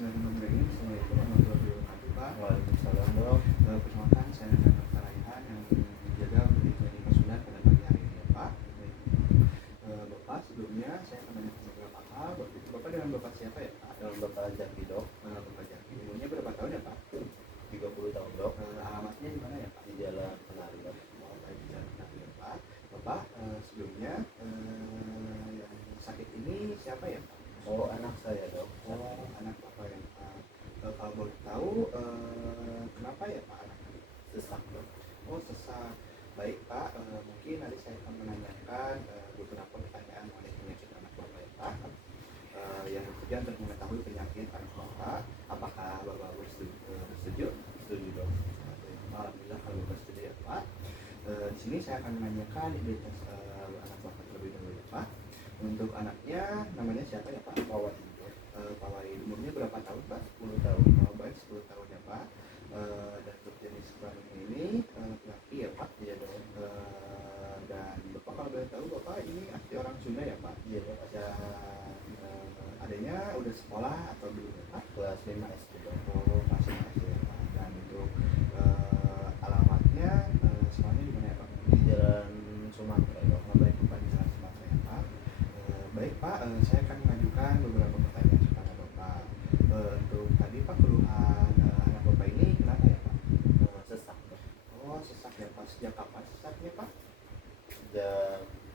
Bismillahirrahmanirrahim. Assalamualaikum warahmatullahi wabarakatuh, Pak. Waalaikumsalam dok. Perkenalkan, saya Dr. Raihan yang menjaga pendidikan konsulen pada pagi hari ini, Pak. Baik. Bapak, sebelumnya saya akan menanyakan beberapa hal. Bapak dengan Bapak siapa ya, Pak? Dengan Bapak Jaki dok. Bapak Jaki. Umurnya berapa tahun ya, Pak? 30 tahun dok. Alamatnya di mana ya, Pak? Di Jalan Kenari dok. Baik, di Jalan Kenari ya, Pak. Bapak, sebelumnya yang sakit ini siapa ya, Pak? Oh, anak saya dok. Oh, anak Bapak ya, Pak. Kalau boleh tahu, kenapa ya, Pak, anak? Sesak dok. Oh, sesak. Baik, Pak. Mungkin nanti saya akan menanyakan beberapa pertanyaan mengenai penyakit anak Bapak ya, Pak. Yang tujuan untuk mengetahui penyakit anak Bapak. Apakah Bapak bersetuju? Setuju dok. Alhamdulillah kalau Bapak setuju ya, Pak. Di sini saya akan menanyakan identitas anak Bapak terlebih dahulu ya, Pak. Untuk anaknya namanya siapa ya, Pak? Pawai. Pak Wai. Umurnya berapa tahun, Pak? 10 tahun. Oh, baik, 10 tahun ya, Pak. Dan untuk jenis kelamin ini laki ya, Pak. Iya dok. Dan Bapak kalau boleh tahu, Bapak ini asli orang Sunda ya, Pak? Iya dok. Dan adanya udah sekolah atau belum ya, Pak? Kelas 5 SD dok. Oh, masih SD ya, Pak. Dan untuk alamatnya sekolahnya di mana ya, Pak? Di Jalan Sumatera dok. Baik, Bapak di Jalan Sumatera ya, Pak. Baik, Pak. Saya akan mengajukan beberapa pertanyaan kepada Bapak. Untuk tadi, Pak, keluhan anak Bapak ini kenapa ya, Pak? Sesak dok. Oh, sesak ya, Pak. Sejak kapan sesaknya, Pak?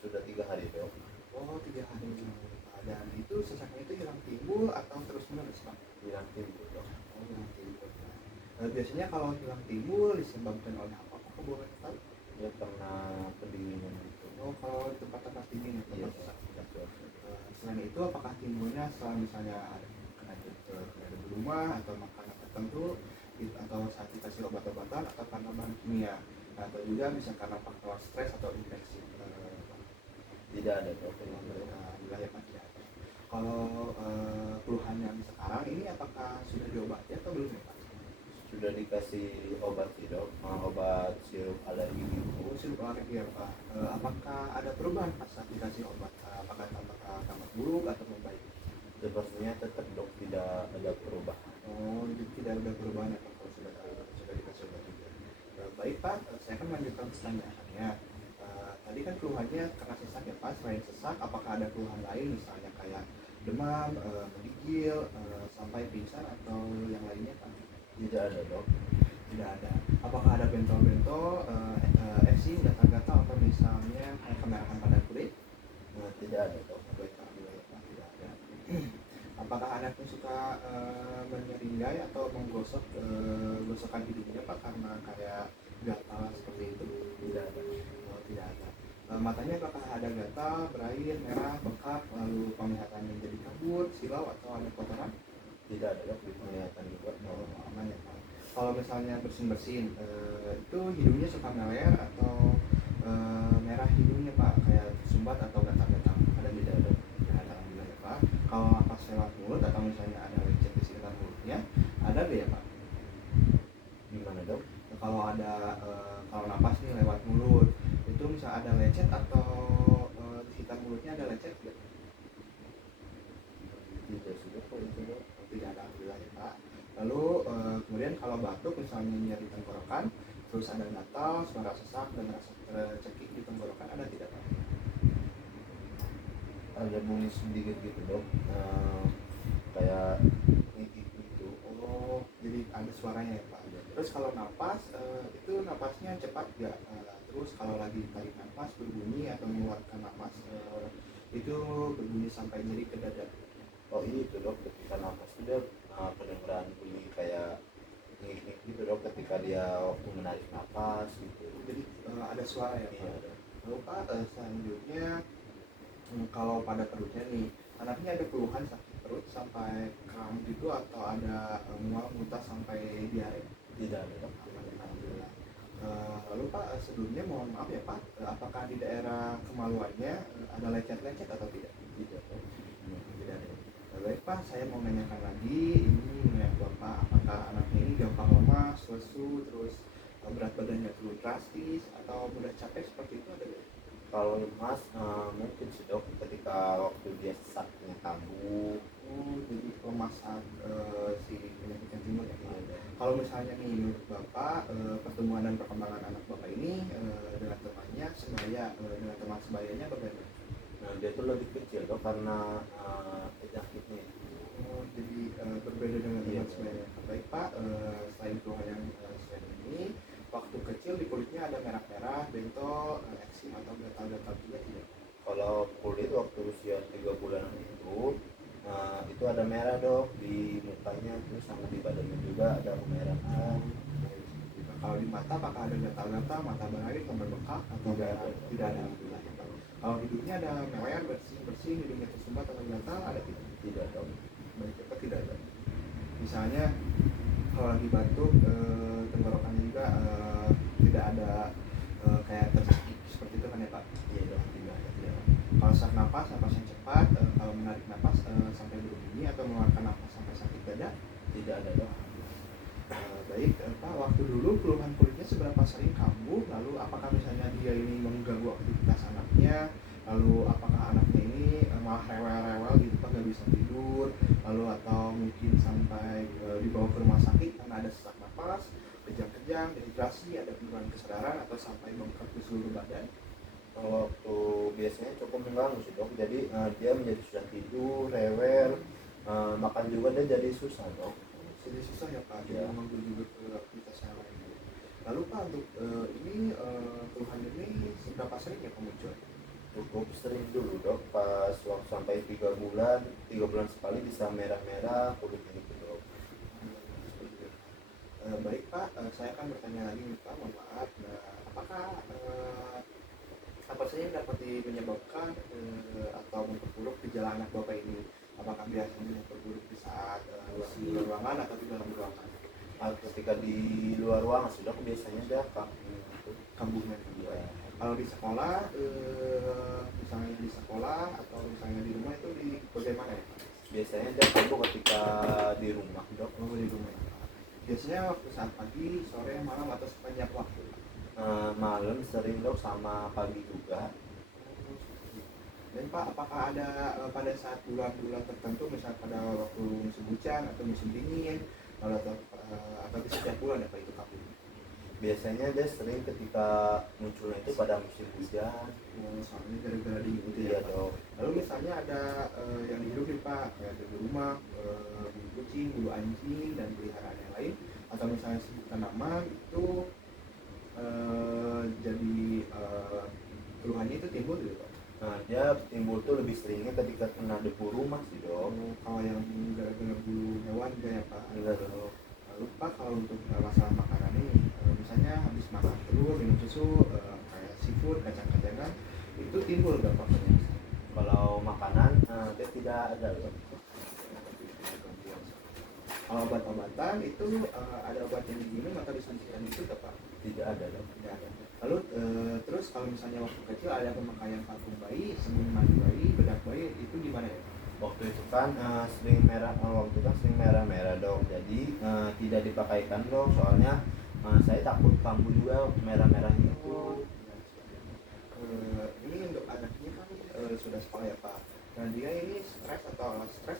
Sudah 3 hari dok. Oh, 3 hari yang lalu, Pak. Dan itu sesaknya itu hilang timbul atau terus menerus, Pak? Hilang timbul dok. Oh, hilang timbul, Pak. Biasanya kalau hilang timbul disebabkan oleh apa, Pak? Kok boleh tahu? Ya karena pendinginan itu. Oh, kalau di tempat-tempat dingin ya, Iya tempat sesak. dok. Selain itu, apakah timbulnya setelah misalnya ada kena di rumah atau makanan tertentu, atau saat dikasih obat-obatan, atau karena bahan kimia, atau juga bisa karena faktor stres atau infeksi? Tidak ada dok. Wilayah Pak tidak ada. Kalau keluhan yang sekarang ini apakah sudah diobati atau belum ya, Pak? Sudah dikasih obat sih dok. Obat sirup alergi gitu. Oh, sirup alergi ya, Pak. Apakah ada perubahan pas saat dikasih obat? Apakah tambah buruk atau membaik? Sepertinya tetap dok, tidak ada perubahan. Oh, jadi tidak ada perubahan ya, Pak, kalau sudah dikasih obat juga. Baik, Pak. Saya akan melanjutkan pertanyaannya. Tadi kan keluhannya karena sesak ya, Pak. Selain sesak, apakah ada keluhan lain misalnya kayak demam, menggigil, sampai pingsan atau yang lainnya, Pak? Tidak ada dok. Tidak ada. Apakah ada bentol-bentol, eczema, gatal-gatal, atau misalnya kemerahan pada kulit? Tidak ada dok. Baik, alhamdulillah ya, Pak, tidak ada. Apakah anaknya suka menyeringai atau menggosok gosokan hidungnya, Pak, karena kayak gatal seperti itu? Tidak ada. Oh, tidak ada. Matanya apakah ada gatal, berair, merah, bengkak, lalu penglihatannya jadi kabur, silau, atau ada kotoran? Tidak ada dok. Penglihatan juga. Oh, aman ya, Pak. Kalau misalnya bersin-bersin, itu hidungnya suka meler atau merah hidungnya, Pak, kayak sumbat atau gatal-gatal? Ada tidak, dok? Tidak ada, alhamdulillah ya, Pak. Kalau napas lewat mulut atau misalnya ada lecet di sekitar mulutnya, ada nggak ya, Pak? Gimana dok? Kalau ada kalau napas nih lewat mulut, itu misalnya ada lecet atau di sekitar mulutnya ada lecet nggak? Tidak sudah kok itu dok. Tidak ada, alhamdulillah ya, Pak. Lalu kemudian kalau batuk misalnya nyeri tenggorokan, terus ada gatal, suara sesak dan rasa tercekik di tenggorokan, ada tidak, Pak? Ada bunyi sedikit gitu dok. Kayak gitu. Oh, jadi ada suaranya ya, Pak. Terus kalau napas, itu napasnya cepat nggak? Terus kalau lagi tarik napas berbunyi atau mengeluarkan napas, itu berbunyi sampai nyeri ke dada. Oh itu dok, ketika nafas itu dia kedengeran bunyi kayak ngik-ngik gitu dok, ketika dia waktu menarik nafas gitu. Jadi ada suara ya, Pak. Iya dok. Lalu, Pak, selanjutnya kalau pada perutnya nih, anaknya ada keluhan sakit perut sampai kram gitu atau ada mual muntah sampai diare? Tidak ada dok. Alhamdulillah. Lalu, Pak, sebelumnya mohon maaf ya, Pak, apakah di daerah kemaluannya ada lecet-lecet atau tidak? Tidak dok. Tidak ada. Baik, Pak, saya mau menanyakan lagi ini mengenai Bapak, apakah anaknya ini gampang lemas, lesu, terus berat badannya turun drastis atau mudah capek seperti itu, ada nggak? Kalau lemas mungkin sih dok, ketika waktu dia sesaknya kambuh. Oh, jadi memasak si penyakit yang timbul ya. Kalau misalnya nih menurut Bapak pertumbuhan dan perkembangan anak Bapak ini dengan temannya sebaya dengan teman sebayanya bagaimana? Nah dia tuh lebih kecil dok karena penyakitnya. Oh, jadi berbeda dengan Iya, teman sebayanya. Baik Pak, selain keluhan yang selain ini, waktu kecil di kulitnya ada merah-merah, bentol, eksim atau gatal-gatal juga tidak? Kalau kulit waktu usia 3 bulan itu ada merah dok di mukanya terus sama di badannya juga ada kemerahan. Kalau di mata apakah ada gatal-gatal, mata berair, atau berbekak atau Tidak ada. tidak ada gitu ya, Pak. Kalau hidungnya ada meleleh, bersih, hidungnya tersumbat atau gatal, ada tidak? Tidak dok. Baik, apa tidak ada? Misalnya kalau lagi batuk, tenggorokannya juga tidak ada kayak tersakit seperti itu kan ya Pak? Iya dok. Tidak ada, tidak ada. Kalau sesak napas yang cepat, kalau menarik napas sampai berbunyi atau mengeluarkan napas sampai sakit dada, Tidak ada dok. baik Pak, waktu dulu keluhan kulitnya seberapa sering kambuh, lalu apakah misalnya dia ini mengganggu aktivitas anaknya, lalu apakah anaknya ini malah rewel-rewel gitu Pak, gak bisa tidur, lalu atau mungkin sampai dibawa ke rumah sakit karena ada sesak napas, kejang-kejang, dehidrasi, ada penurunan kesadaran atau sampai bengkak di seluruh badan? Kalau waktu biasanya cukup mengganggu sih dok. Jadi dia menjadi susah tidur, rewel, makan juga dia jadi susah dok. Jadi susah ya Pak, Ya. dia mengganggu juga ke aktivitas yang lain. Lalu Pak, untuk ini keluhan ini seberapa sering ya muncul? Cukup sering dulu dok, pas waktu sampai 3 bulan sekali bisa merah-merah kulitnya gitu dok. Baik Pak, saya akan bertanya lagi nih Pak, mohon maaf. Nah, apakah apa saja yang dapat menyebabkan atau memperburuk gejala anak Bapak ini? Apakah biasanya memperburuk di saat di luar ruangan atau di dalam ruangan? Ketika di luar ruangan sih dok biasanya dia Kambuhnya juga. ya, Kalau di sekolah, misalnya di sekolah atau misalnya di rumah itu di bagaimana ya Pak? biasanya dia kambuh ketika di rumah dok. Oh, di rumah. Biasanya waktu saat pagi, sore, malam atau sepanjang waktu? Malam sering dok sama pagi juga. Dan Pak, apakah ada pada saat bulan-bulan tertentu, misalnya pada waktu musim hujan atau musim dingin, atau di setiap bulan ya Pak itu kambuh? Biasanya dia sering ketika munculnya itu pada musim hujan. Soalnya gara-gara dingin gitu Iya ya Pak. dok. Lalu misalnya ada yang dihidupin Pak, kayak di rumah, bulu kucing, bulu anjing, dan peliharaan yang lain, atau misalnya sebut tanaman itu jadi keluhannya itu timbul gitu Pak. Nah dia timbul tuh lebih seringnya ketika kena debu rumah sih dok. Kalau yang gara-gara bulu hewan gitu ya Pak. Enggak dok. Lalu Pak, kalau untuk masalah makanan ini, misalnya habis makan telur, minum susu, kayak seafood, kacang-kacangan, itu timbul nggak Pak? Kalau makanan dia tidak ada dok. Kalau obat-obatan itu ada obat yang diminum atau disuntikan itu nggak Pak? Tidak ada dok. Tidak ada. Lalu terus kalau misalnya waktu kecil ada pemakaian parfum bayi, semen mandi bayi, bedak bayi, itu gimana ya? Waktu itu kan sering merah, waktu itu kan sering merah-merah dok. Jadi tidak dipakaikan dok. Soalnya saya takut kambuh juga merah-merahnya itu. Ini untuk anaknya kan sudah sekolah ya Pak. Dan dia ini stres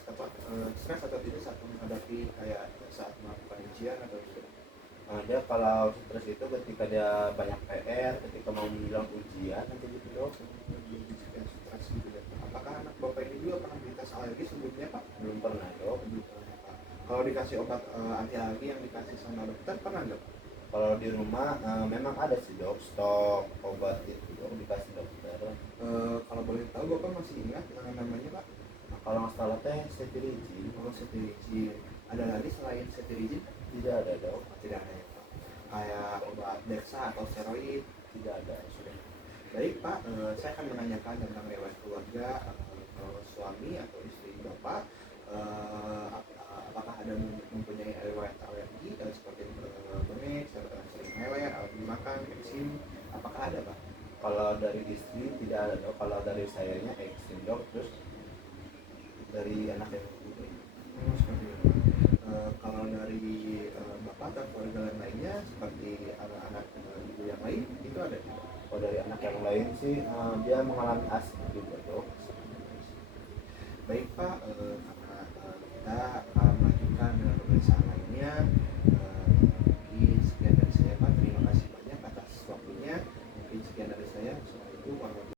atau tidak saat menghadapi kayak saat melakukan ujian atau tidak? Dia kalau stres itu ketika dia banyak PR, ketika mau menjelang ujian nanti gitu dok. Stres gitu ya Pak. Apakah anak Bapak ini juga pernah dites alergi sebelumnya Pak? Belum pernah dok. Belum pernah ya, Pak. Kalau dikasih obat anti alergi yang dikasih sama dokter pernah nggak Pak? Kalau di rumah memang ada sih dok stok obat itu dok dikasih dokter. Kalau boleh tahu Bapak masih ingat namanya Pak? Nah, kalau nggak salah teh cetirizin. Oh, cetirizin. Ada lagi selain cetirizin? Tidak ada dok. Tidak ada ya Pak. Kayak obat dexa atau steroid? Tidak ada sudah. Baik Pak, saya akan menanyakan tentang riwayat keluarga suami atau istri Bapak. Apakah ada mempunyai riwayat alergi seperti bengek, sering meleleh, alergi makan, eksim? Apakah ada Pak? Kalau dari istri tidak ada dok. Kalau dari sayanya eksim dok. Terus dari anak yang kedua. Oh, seperti itu. Kalau dari Bapak atau keluarga lainnya seperti anak-anak ibu yang lain itu ada tidak? Kalau dari anak yang lain sih dia mengalami asma juga dok. Baik Pak, karena kita pemeriksaan lainnya